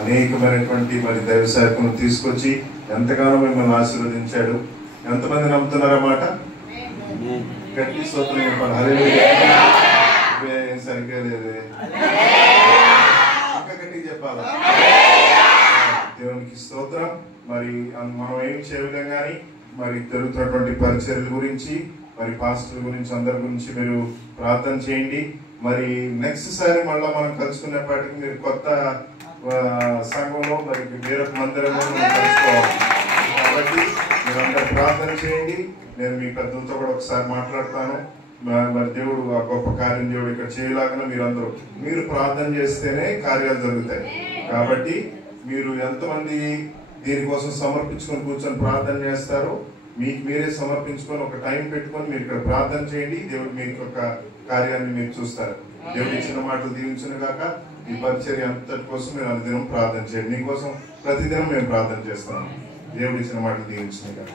అనేకమైనటువంటి మరి దైవ సేవకులను తీసుకొచ్చి ఎంతగానో మిమ్మల్ని ఆశీర్వదించాడు. ఎంతమంది నమ్ముతున్నారన్నమాట? గట్టి స్తోత్రం చెప్పాలి. హల్లెలూయా. సరిగ్గా లేదే, ఇంకా గట్టిగా చెప్పాలి. దేవునికి స్తోత్రం. మరి మనం ఏం చేయలేం కానీ మరి జరుగుతున్నటువంటి పరిచర్యల గురించి మరి పాస్టర్ గురించి అందరి గురించి మీరు ప్రార్థన చేయండి. మరి నెక్స్ట్ సారి మళ్ళీ మనం కలుసుకునేపాటికి మీరు కొత్త సంఘంలో మరి వేరొక మందిరంలో మనం కలుసుకోవాలి. కాబట్టి మీరు అందరు ప్రార్థన చేయండి. నేను మీ పెద్దలతో కూడా ఒకసారి మాట్లాడతాను. మరి దేవుడు ఆ గొప్ప కార్యం దేవుడు ఇక్కడ చేయలాగా మీరు ప్రార్థన చేస్తేనే కార్యాలు జరుగుతాయి. కాబట్టి మీరు ఎంతమంది దీనికోసం సమర్పించుకొని కూర్చొని ప్రార్థన చేస్తారో మీకు మీరే సమర్పించుకొని ఒక టైం పెట్టుకొని మీరు ఇక్కడ ప్రార్థన చేయండి. దేవుడు మీకు ఒక కార్యాన్ని మీరు చూస్తారు. దేవుడు ఇచ్చిన మాటలు దీవించిన కాక ఈ పరిచర్య అంతటి కోసం మీరు అనుదినం ప్రార్థన చేయండి. మీకోసం ప్రతిదినం మేము ప్రార్థన చేస్తాము. దేవుడు ఇచ్చిన మాటలు దీవించిన కాక.